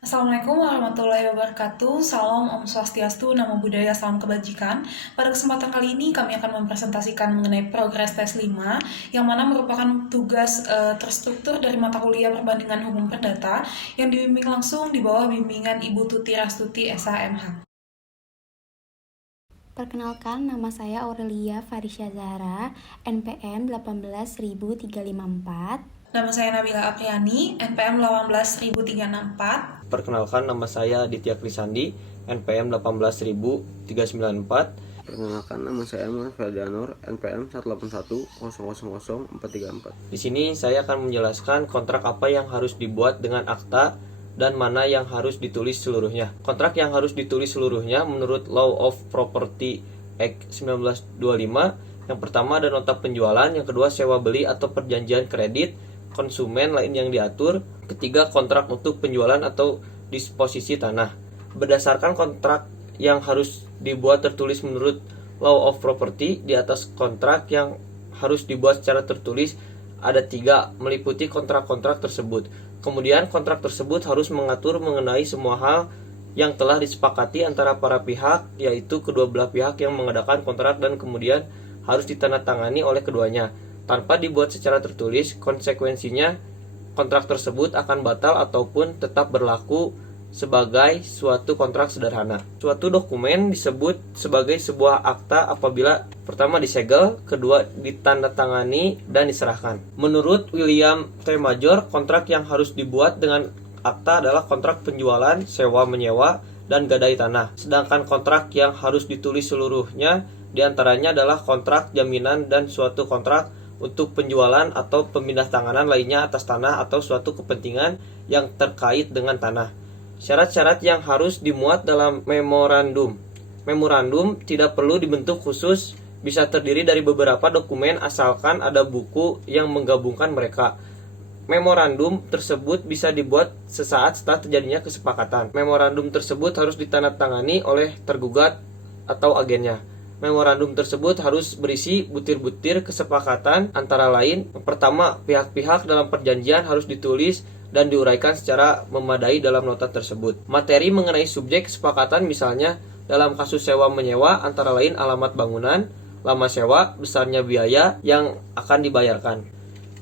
Assalamualaikum warahmatullahi wabarakatuh. Salam Om Swastiastu, Namo Buddhaya, Salam Kebajikan. Pada kesempatan kali ini kami akan mempresentasikan mengenai progres tes 5 yang mana merupakan tugas terstruktur dari mata kuliah perbandingan hukum perdata yang dibimbing langsung di bawah bimbingan Ibu Tuti Rastuti SHMH. Perkenalkan, nama saya Aurelia Farisya Zahra, NPM 18354. Nama saya Nabila Apriani, NPM 18364. Perkenalkan, nama saya Ditya Krisandi, NPM 18394. Perkenalkan, nama saya Muhammad Ferdianur, NPM 181000434. Di sini saya akan menjelaskan kontrak apa yang harus dibuat dengan akta dan mana yang harus ditulis seluruhnya. Kontrak yang harus ditulis seluruhnya menurut Law of Property Act 1925, yang pertama ada nota penjualan, yang kedua sewa beli atau perjanjian kredit konsumen lain yang diatur, ketiga kontrak untuk penjualan atau disposisi tanah. Berdasarkan kontrak yang harus dibuat tertulis menurut Law of Property, di atas kontrak yang harus dibuat secara tertulis ada 3, meliputi kontrak-kontrak tersebut. Kemudian kontrak tersebut harus mengatur mengenai semua hal yang telah disepakati antara para pihak, yaitu kedua belah pihak yang mengadakan kontrak, dan kemudian harus ditandatangani oleh keduanya. Tanpa dibuat secara tertulis, konsekuensinya kontrak tersebut akan batal ataupun tetap berlaku sebagai suatu kontrak sederhana. Suatu dokumen disebut sebagai sebuah akta apabila pertama disegel, kedua ditandatangani dan diserahkan. Menurut William T. Major, kontrak yang harus dibuat dengan akta adalah kontrak penjualan, sewa menyewa, dan gadai tanah. Sedangkan kontrak yang harus ditulis seluruhnya diantaranya adalah kontrak jaminan dan suatu kontrak untuk penjualan atau pemindah tanganan lainnya atas tanah atau suatu kepentingan yang terkait dengan tanah. Syarat-syarat yang harus dimuat dalam memorandum. Memorandum tidak perlu dibentuk khusus, bisa terdiri dari beberapa dokumen asalkan ada buku yang menggabungkan mereka. Memorandum tersebut bisa dibuat sesaat setelah terjadinya kesepakatan. Memorandum tersebut harus ditandatangani oleh tergugat atau agennya. Memorandum tersebut harus berisi butir-butir kesepakatan antara lain. Pertama, pihak-pihak dalam perjanjian harus ditulis dan diuraikan secara memadai dalam nota tersebut. Materi mengenai subjek kesepakatan misalnya dalam kasus sewa menyewa antara lain alamat bangunan, lama sewa, besarnya biaya yang akan dibayarkan.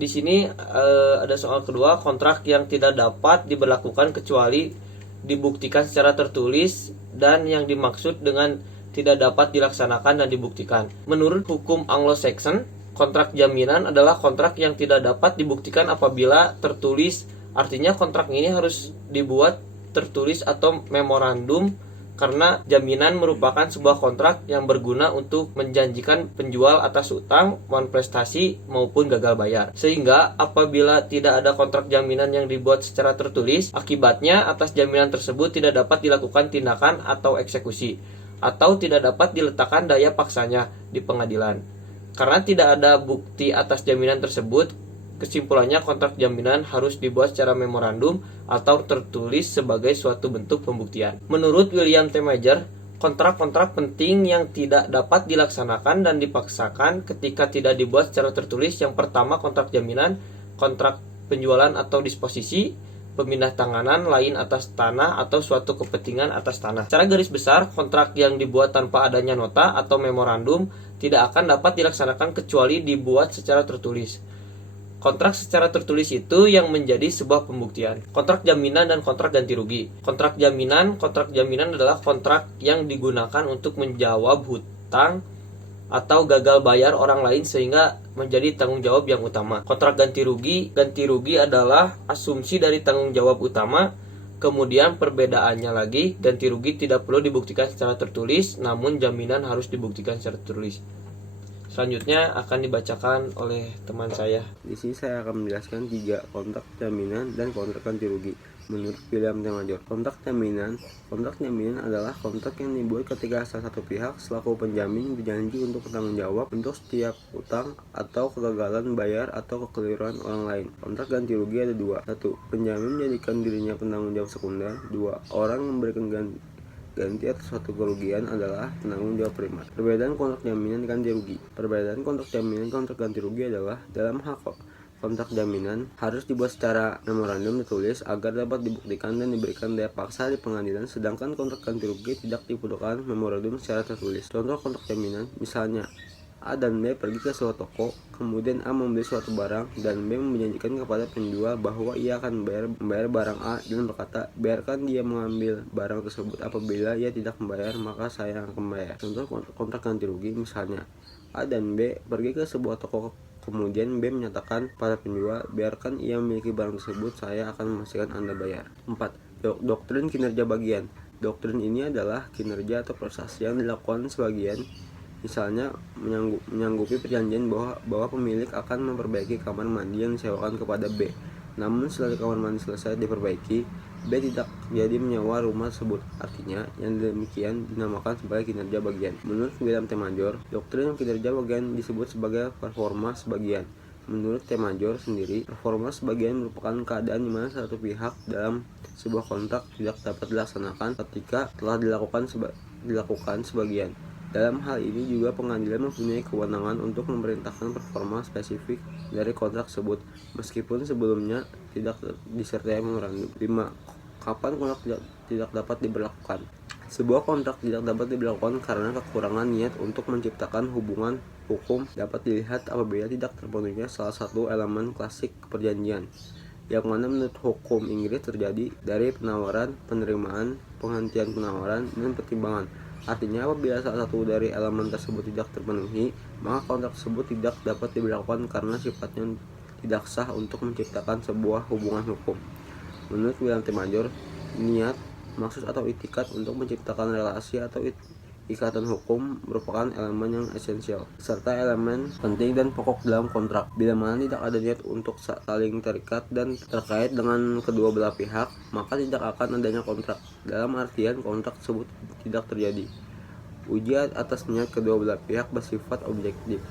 Di sini ada soal kedua, kontrak yang tidak dapat diberlakukan kecuali dibuktikan secara tertulis, dan yang dimaksud dengan tidak dapat dilaksanakan dan dibuktikan. Menurut hukum Anglo-Saxon, kontrak jaminan adalah kontrak yang tidak dapat dibuktikan apabila tertulis. Artinya kontrak ini harus dibuat tertulis atau memorandum karena jaminan merupakan sebuah kontrak yang berguna untuk menjanjikan penjual atas utang, mohon prestasi maupun gagal bayar. Sehingga apabila tidak ada kontrak jaminan yang dibuat secara tertulis, akibatnya atas jaminan tersebut tidak dapat dilakukan tindakan atau eksekusi, atau tidak dapat diletakkan daya paksanya di pengadilan. Karena tidak ada bukti atas jaminan tersebut, kesimpulannya kontrak jaminan harus dibuat secara memorandum atau tertulis sebagai suatu bentuk pembuktian. Menurut William T. Major, kontrak-kontrak penting yang tidak dapat dilaksanakan dan dipaksakan ketika tidak dibuat secara tertulis. Yang pertama, kontrak jaminan, kontrak penjualan atau disposisi, pemindah tanganan lain atas tanah atau suatu kepentingan atas tanah. Secara garis besar, kontrak yang dibuat tanpa adanya nota atau memorandum tidak akan dapat dilaksanakan kecuali dibuat secara tertulis. Kontrak secara tertulis itu yang menjadi sebuah pembuktian. Kontrak jaminan dan kontrak ganti rugi. Kontrak jaminan adalah kontrak yang digunakan untuk menjawab hutang atau gagal bayar orang lain sehingga menjadi tanggung jawab yang utama. Kontrak ganti rugi adalah asumsi dari tanggung jawab utama. Kemudian perbedaannya lagi, ganti rugi tidak perlu dibuktikan secara tertulis, namun jaminan harus dibuktikan secara tertulis. Selanjutnya akan dibacakan oleh teman saya. Di sini saya akan menjelaskan 3 kontrak jaminan dan kontrak ganti rugi. Menurut William T. Major, kontrak jaminan adalah kontrak yang dibuat ketika salah satu pihak selaku penjamin berjanji untuk bertanggung jawab untuk setiap utang atau kegagalan bayar atau kekeliruan orang lain. Kontrak ganti rugi ada 2. 1. Penjamin menjadikan dirinya penanggung jawab sekunder. 2. Orang memberikan ganti atas suatu kerugian adalah penanggung jawab primer. Perbedaan kontrak jaminan dan ganti rugi. Perbedaan kontrak jaminan dan kontrak ganti rugi adalah dalam hal kontrak jaminan harus dibuat secara memorandum ditulis agar dapat dibuktikan dan diberikan daya paksa di pengadilan, sedangkan kontrak ganti rugi tidak dibutuhkan memorandum secara tertulis. Contoh kontrak jaminan, misalnya A dan B pergi ke suatu toko, kemudian A membeli suatu barang dan B menjanjikan kepada penjual bahwa ia akan membayar barang A dan berkata, biarkan dia mengambil barang tersebut, apabila ia tidak membayar maka saya yang akan membayar. Contoh kontrak ganti rugi, misalnya A dan B pergi ke sebuah toko, kemudian B menyatakan pada penjual, biarkan ia memiliki barang tersebut, saya akan memastikan Anda bayar. 4. Doktrin kinerja bagian. Doktrin ini adalah kinerja atau prestasi yang dilakukan sebagian, misalnya menyanggupi perjanjian bahwa pemilik akan memperbaiki kamar mandi yang disewakan kepada B. Namun setelah kamar mandi selesai diperbaiki, B tidak jadi menyewa rumah tersebut. Artinya, yang demikian dinamakan sebagai kinerja bagian. Menurut William T. Major, doktrin kinerja bagian disebut sebagai performa sebagian. Menurut T. Major sendiri, performa sebagian merupakan keadaan di mana satu pihak dalam sebuah kontrak tidak dapat dilaksanakan ketika telah dilakukan sebagian. Dalam hal ini juga pengadilan mempunyai kewenangan untuk memerintahkan performa spesifik dari kontrak tersebut, meskipun sebelumnya tidak disertai memorandum. 5. Kapan kontrak tidak dapat diberlakukan? Sebuah kontrak tidak dapat diberlakukan karena kekurangan niat untuk menciptakan hubungan hukum dapat dilihat apabila tidak terpenuhinya salah satu elemen klasik perjanjian, yang mana menurut hukum Inggris terjadi dari penawaran, penerimaan, penghentian penawaran, dan pertimbangan. Artinya, apabila salah satu dari elemen tersebut tidak terpenuhi, maka kontrak tersebut tidak dapat diberlakukan karena sifatnya tidak sah untuk menciptakan sebuah hubungan hukum. Menurut William T. Major, niat, maksud atau itikat untuk menciptakan relasi atau ikatan hukum merupakan elemen yang esensial serta elemen penting dan pokok dalam kontrak. Bila mana tidak ada niat untuk saling terikat dan terkait dengan kedua belah pihak, maka tidak akan adanya kontrak. Dalam artian kontrak tersebut tidak terjadi. Uji atas niat kedua belah pihak bersifat objektif.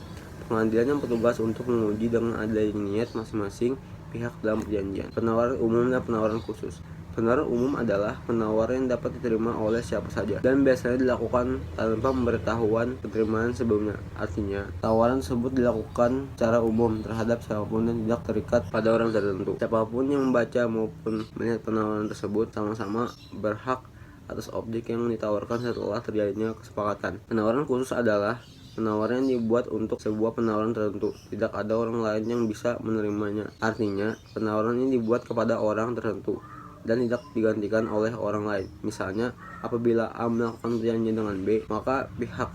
Pengadilan yang bertugas untuk menguji dengan adanya niat masing-masing pihak dalam perjanjian. Penawaran umum dan penawaran khusus. Penawaran umum adalah penawaran yang dapat diterima oleh siapa saja dan biasanya dilakukan tanpa pemberitahuan penerimaan sebelumnya. Artinya, tawaran tersebut dilakukan secara umum terhadap siapapun dan tidak terikat pada orang tertentu. Siapapun yang membaca maupun melihat penawaran tersebut sama-sama berhak atas objek yang ditawarkan setelah terjadinya kesepakatan. Penawaran khusus adalah penawaran yang dibuat untuk sebuah penawaran tertentu. Tidak ada orang lain yang bisa menerimanya. Artinya, penawaran ini dibuat kepada orang tertentu dan tidak digantikan oleh orang lain. Misalnya, apabila A melakukan perjanjian dengan B, maka pihak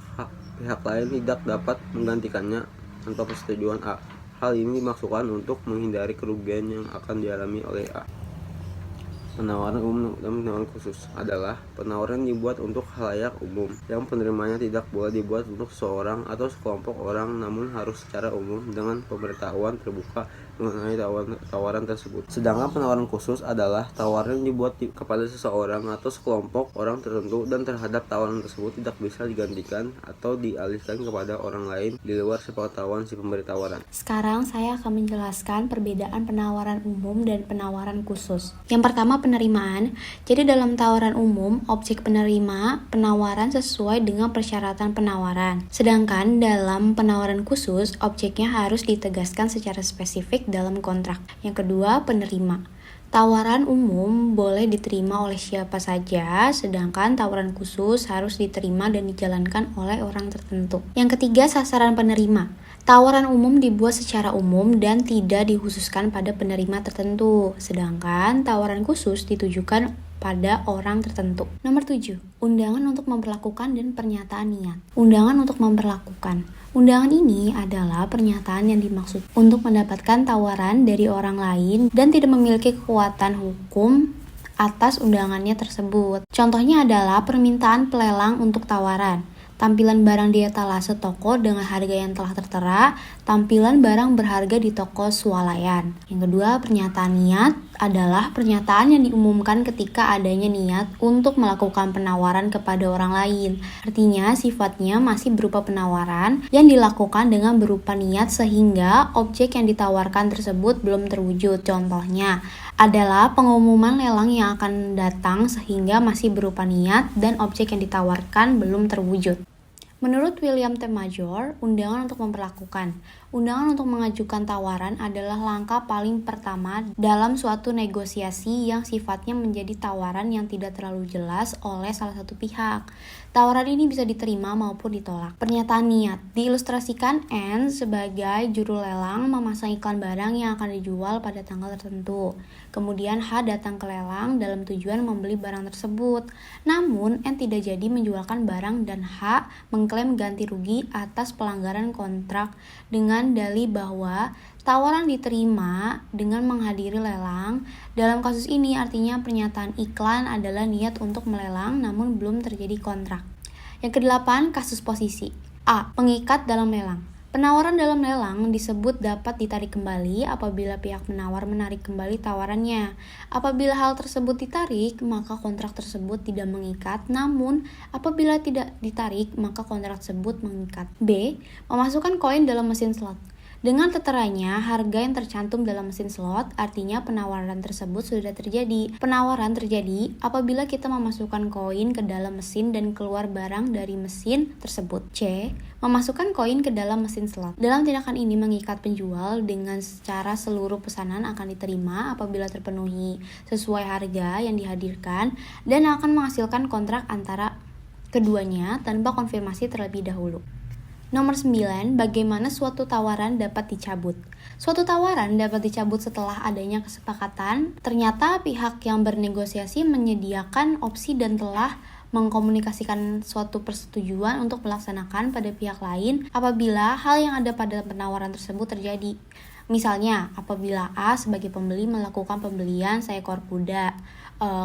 lain tidak dapat menggantikannya tanpa persetujuan A. Hal ini dimaksudkan untuk menghindari kerugian yang akan dialami oleh A. Penawaran umum dan penawaran khusus adalah penawaran yang dibuat untuk khalayak umum, yang penerimanya tidak boleh dibuat untuk seseorang atau sekelompok orang, namun harus secara umum dengan pemberitahuan terbuka mengenai tawaran tersebut. Sedangkan penawaran khusus adalah tawaran yang dibuat kepada seseorang atau sekelompok orang tertentu dan terhadap tawaran tersebut tidak bisa digantikan atau dialihkan kepada orang lain di luar sepengetahuan si pemberi tawaran. Sekarang saya akan menjelaskan perbedaan penawaran umum dan penawaran khusus. Yang pertama, penerimaan. Jadi dalam tawaran umum, objek penerima penawaran sesuai dengan persyaratan penawaran. Sedangkan dalam penawaran khusus, objeknya harus ditegaskan secara spesifik dalam kontrak. Yang kedua, penerima. Tawaran umum boleh diterima oleh siapa saja, sedangkan tawaran khusus harus diterima dan dijalankan oleh orang tertentu. Yang ketiga, sasaran penerima. Tawaran umum dibuat secara umum dan tidak dikhususkan pada penerima tertentu, sedangkan tawaran khusus ditujukan pada orang tertentu. Nomor 7. Undangan untuk memperlakukan dan pernyataan niat. Undangan untuk memperlakukan. Undangan ini adalah pernyataan yang dimaksud untuk mendapatkan tawaran dari orang lain dan tidak memiliki kekuatan hukum atas undangannya tersebut. Contohnya adalah permintaan pelelang untuk tawaran, tampilan barang di etalase toko dengan harga yang telah tertera, tampilan barang berharga di toko swalayan. Yang kedua, pernyataan niat adalah pernyataan yang diumumkan ketika adanya niat untuk melakukan penawaran kepada orang lain. Artinya, sifatnya masih berupa penawaran yang dilakukan dengan berupa niat sehingga objek yang ditawarkan tersebut belum terwujud. Contohnya adalah pengumuman lelang yang akan datang sehingga masih berupa niat dan objek yang ditawarkan belum terwujud. Menurut William T. Major, undangan untuk memperlakukan. Undangan untuk mengajukan tawaran adalah langkah paling pertama dalam suatu negosiasi yang sifatnya menjadi tawaran yang tidak terlalu jelas oleh salah satu pihak. Tawaran ini bisa diterima maupun ditolak. Pernyataan niat diilustrasikan N sebagai juru lelang memasang iklan barang yang akan dijual pada tanggal tertentu. Kemudian H datang ke lelang dalam tujuan membeli barang tersebut. Namun N tidak jadi menjualkan barang dan H mengklaim ganti rugi atas pelanggaran kontrak dengan dalih bahwa tawaran diterima dengan menghadiri lelang. Dalam kasus ini artinya pernyataan iklan adalah niat untuk melelang namun belum terjadi kontrak. Yang kedelapan, kasus posisi. A. Pengikat dalam lelang. Penawaran dalam lelang disebut dapat ditarik kembali apabila pihak penawar menarik kembali tawarannya. Apabila hal tersebut ditarik, maka kontrak tersebut tidak mengikat, namun apabila tidak ditarik, maka kontrak tersebut mengikat. B. Memasukkan koin dalam mesin slot. Dengan terteranya harga yang tercantum dalam mesin slot, artinya penawaran tersebut sudah terjadi. Penawaran terjadi apabila kita memasukkan koin ke dalam mesin dan keluar barang dari mesin tersebut. C. Memasukkan koin ke dalam mesin slot. Dalam tindakan ini mengikat penjual dengan secara seluruh pesanan akan diterima apabila terpenuhi sesuai harga yang dihadirkan dan akan menghasilkan kontrak antara keduanya tanpa konfirmasi terlebih dahulu. Nomor 9, bagaimana suatu tawaran dapat dicabut? Suatu tawaran dapat dicabut setelah adanya kesepakatan. Ternyata pihak yang bernegosiasi menyediakan opsi dan telah mengkomunikasikan suatu persetujuan untuk melaksanakan pada pihak lain apabila hal yang ada pada penawaran tersebut terjadi. Misalnya, apabila A sebagai pembeli melakukan pembelian seekor kuda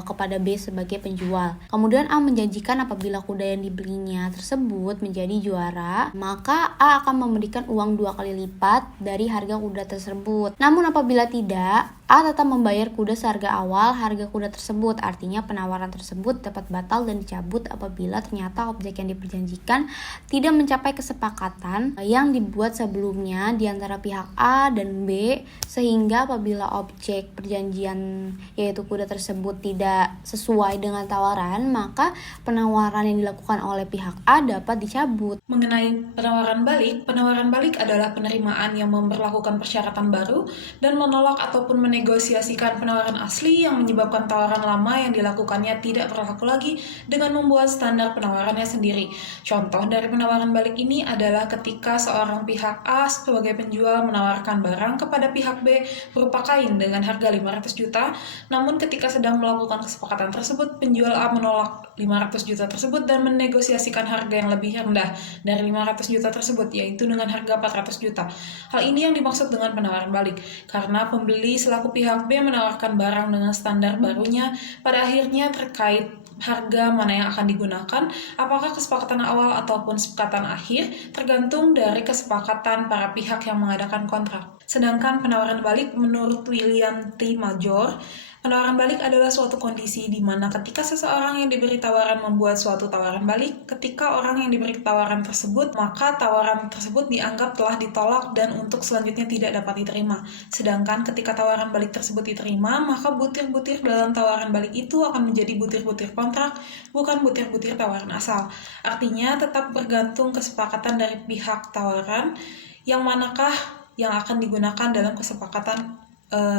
kepada B sebagai penjual. Kemudian A menjanjikan apabila kuda yang dibelinya tersebut menjadi juara, maka A akan memberikan uang 2 kali lipat dari harga kuda tersebut. Namun apabila tidak, A tetap membayar kuda seharga awal harga kuda tersebut. Artinya penawaran tersebut dapat batal dan dicabut apabila ternyata objek yang diperjanjikan tidak mencapai kesepakatan yang dibuat sebelumnya di antara pihak A dan B, sehingga apabila objek perjanjian yaitu kuda tersebut tidak sesuai dengan tawaran, maka penawaran yang dilakukan oleh pihak A dapat dicabut. Mengenai penawaran balik adalah penerimaan yang memperlakukan persyaratan baru dan menolak ataupun menegosiasikan penawaran asli yang menyebabkan tawaran lama yang dilakukannya tidak berlaku lagi dengan membuat standar penawarannya sendiri. Contoh dari penawaran balik ini adalah ketika seorang pihak A sebagai penjual menawarkan barang kepada pihak B berupa kain dengan harga 500 juta, namun ketika sedang melakukan kesepakatan tersebut, penjual A menolak 500 juta tersebut dan menegosiasikan harga yang lebih rendah dari 500 juta tersebut, yaitu dengan harga 400 juta. Hal ini yang dimaksud dengan penawaran balik, karena pembeli selaku pihak B menawarkan barang dengan standar barunya, pada akhirnya terkait harga mana yang akan digunakan, apakah kesepakatan awal ataupun kesepakatan akhir, tergantung dari kesepakatan para pihak yang mengadakan kontrak. Sedangkan penawaran balik menurut William T. Major, penawaran balik adalah suatu kondisi di mana ketika seseorang yang diberi tawaran membuat suatu tawaran balik, ketika orang yang diberi tawaran tersebut, maka tawaran tersebut dianggap telah ditolak dan untuk selanjutnya tidak dapat diterima. Sedangkan ketika tawaran balik tersebut diterima, maka butir-butir dalam tawaran balik itu akan menjadi butir-butir kontrak, bukan butir-butir tawaran asal. Artinya tetap bergantung kesepakatan dari pihak tawaran, yang manakah yang akan digunakan dalam kesepakatan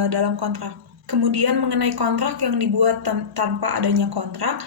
dalam kontrak. Kemudian mengenai kontrak yang dibuat tanpa adanya kontrak,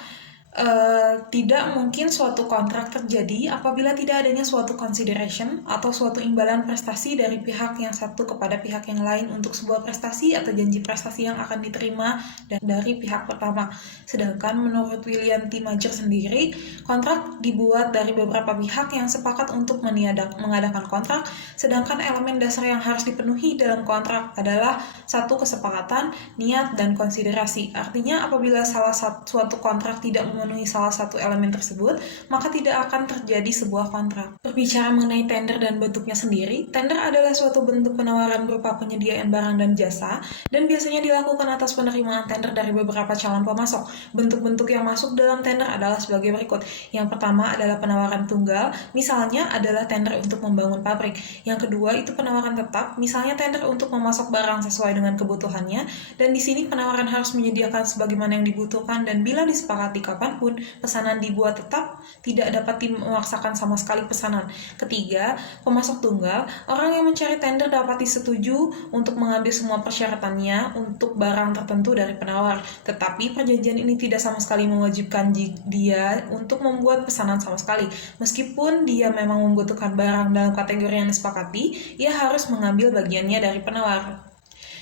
tidak mungkin suatu kontrak terjadi apabila tidak adanya suatu consideration atau suatu imbalan prestasi dari pihak yang satu kepada pihak yang lain untuk sebuah prestasi atau janji prestasi yang akan diterima dari pihak pertama. Sedangkan menurut William T. Major sendiri, kontrak dibuat dari beberapa pihak yang sepakat untuk mengadakan kontrak, sedangkan elemen dasar yang harus dipenuhi dalam kontrak adalah satu, kesepakatan, niat, dan konsiderasi. Artinya apabila suatu kontrak tidak memenuhi salah satu elemen tersebut, maka tidak akan terjadi sebuah kontrak. Berbicara mengenai tender dan bentuknya sendiri, tender adalah suatu bentuk penawaran berupa penyediaan barang dan jasa, dan biasanya dilakukan atas penerimaan tender dari beberapa calon pemasok. Bentuk-bentuk yang masuk dalam tender adalah sebagai berikut. Yang pertama adalah penawaran tunggal, misalnya adalah tender untuk membangun pabrik. Yang kedua itu penawaran tetap, misalnya tender untuk memasok barang sesuai dengan kebutuhannya, dan di sini penawaran harus menyediakan sebagaimana yang dibutuhkan dan bila disepakati kapan kapanpun pesanan dibuat tetap, tidak dapat memaksakan sama sekali pesanan. Ketiga, pemasok tunggal, orang yang mencari tender dapat disetujui untuk mengambil semua persyaratannya untuk barang tertentu dari penawar, tetapi perjanjian ini tidak sama sekali mewajibkan dia untuk membuat pesanan sama sekali. Meskipun dia memang membutuhkan barang dalam kategori yang disepakati, ia harus mengambil bagiannya dari penawar.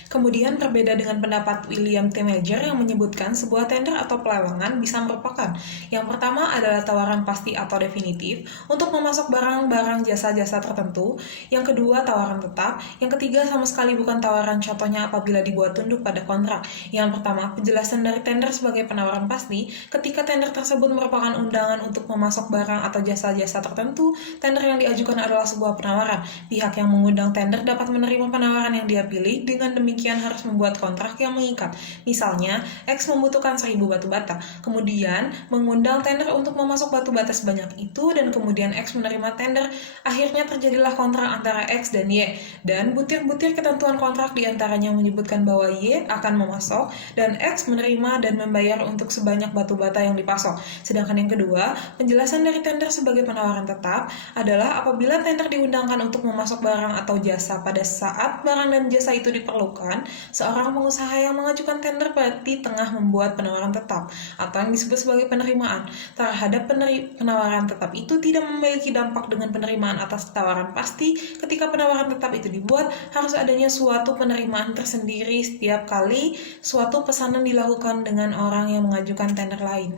Kemudian berbeda dengan pendapat William T. Major yang menyebutkan sebuah tender atau pelelangan bisa merupakan yang pertama adalah tawaran pasti atau definitif untuk memasok barang-barang jasa-jasa tertentu, yang kedua tawaran tetap, yang ketiga sama sekali bukan tawaran, contohnya apabila dibuat tunduk pada kontrak. Yang pertama, penjelasan dari tender sebagai penawaran pasti, ketika tender tersebut merupakan undangan untuk memasok barang atau jasa-jasa tertentu, tender yang diajukan adalah sebuah penawaran. Pihak yang mengundang tender dapat menerima penawaran yang dia pilih, dengan demikian harus membuat kontrak yang mengikat. Misalnya, X membutuhkan 1000 batu bata, kemudian mengundang tender untuk memasok batu bata sebanyak itu, dan kemudian X menerima tender. Akhirnya terjadilah kontrak antara X dan Y, dan butir-butir ketentuan kontrak diantaranya menyebutkan bahwa Y akan memasok, dan X menerima dan membayar untuk sebanyak batu bata yang dipasok. Sedangkan yang kedua, penjelasan dari tender sebagai penawaran tetap adalah apabila tender diundangkan untuk memasok barang atau jasa pada saat barang dan jasa itu diperlukan, seorang pengusaha yang mengajukan tender berarti tengah membuat penawaran tetap atau yang disebut sebagai penerimaan terhadap penawaran tetap itu tidak memiliki dampak dengan penerimaan atas tawaran pasti. Ketika penawaran tetap itu dibuat, harus adanya suatu penerimaan tersendiri setiap kali suatu pesanan dilakukan dengan orang yang mengajukan tender lain.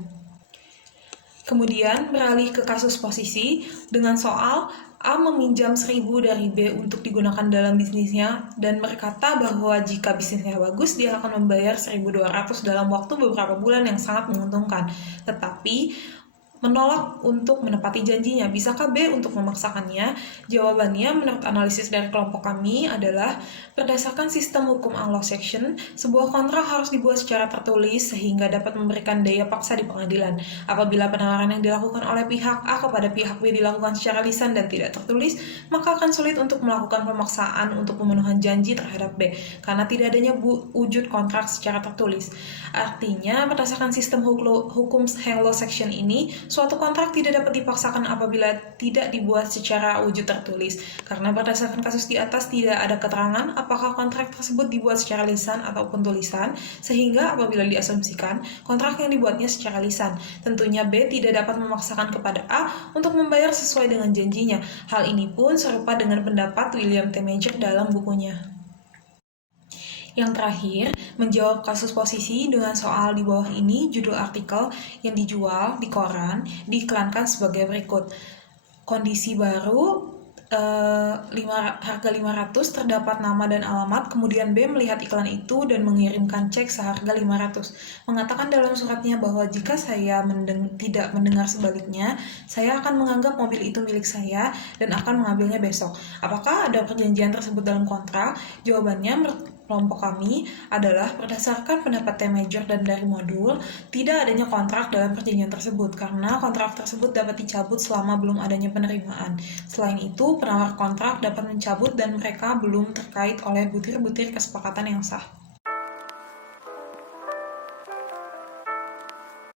Kemudian beralih ke kasus posisi dengan soal A meminjam 1000 dari B untuk digunakan dalam bisnisnya dan berkata bahwa jika bisnisnya bagus dia akan membayar 1.200 dalam waktu beberapa bulan yang sangat menguntungkan. Tetapi menolak untuk menepati janjinya. Bisakah B untuk memaksakannya? Jawabannya menurut analisis dari kelompok kami adalah berdasarkan sistem hukum Anglo-Saxon, sebuah kontrak harus dibuat secara tertulis sehingga dapat memberikan daya paksa di pengadilan. Apabila penawaran yang dilakukan oleh pihak A kepada pihak B dilakukan secara lisan dan tidak tertulis, maka akan sulit untuk melakukan pemaksaan untuk pemenuhan janji terhadap B karena tidak adanya wujud kontrak secara tertulis. Artinya, berdasarkan sistem hukum Anglo-Saxon ini, suatu kontrak tidak dapat dipaksakan apabila tidak dibuat secara wujud tertulis, karena berdasarkan kasus di atas tidak ada keterangan apakah kontrak tersebut dibuat secara lisan ataupun tulisan, sehingga apabila diasumsikan kontrak yang dibuatnya secara lisan, tentunya B tidak dapat memaksakan kepada A untuk membayar sesuai dengan janjinya. Hal ini pun serupa dengan pendapat William T. Major dalam bukunya. Yang terakhir, menjawab kasus posisi dengan soal di bawah ini, judul artikel yang dijual di koran diiklankan sebagai berikut. Kondisi baru, harga 500, terdapat nama dan alamat, kemudian B melihat iklan itu dan mengirimkan cek seharga 500. Mengatakan dalam suratnya bahwa jika saya tidak mendengar sebaliknya, saya akan menganggap mobil itu milik saya dan akan mengambilnya besok. Apakah ada perjanjian tersebut dalam kontrak? Jawabannya kelompok kami adalah berdasarkan pendapat T. Major dan dari modul, tidak adanya kontrak dalam perjanjian tersebut karena kontrak tersebut dapat dicabut selama belum adanya penerimaan. Selain itu, penawar kontrak dapat mencabut dan mereka belum terkait oleh butir-butir kesepakatan yang sah.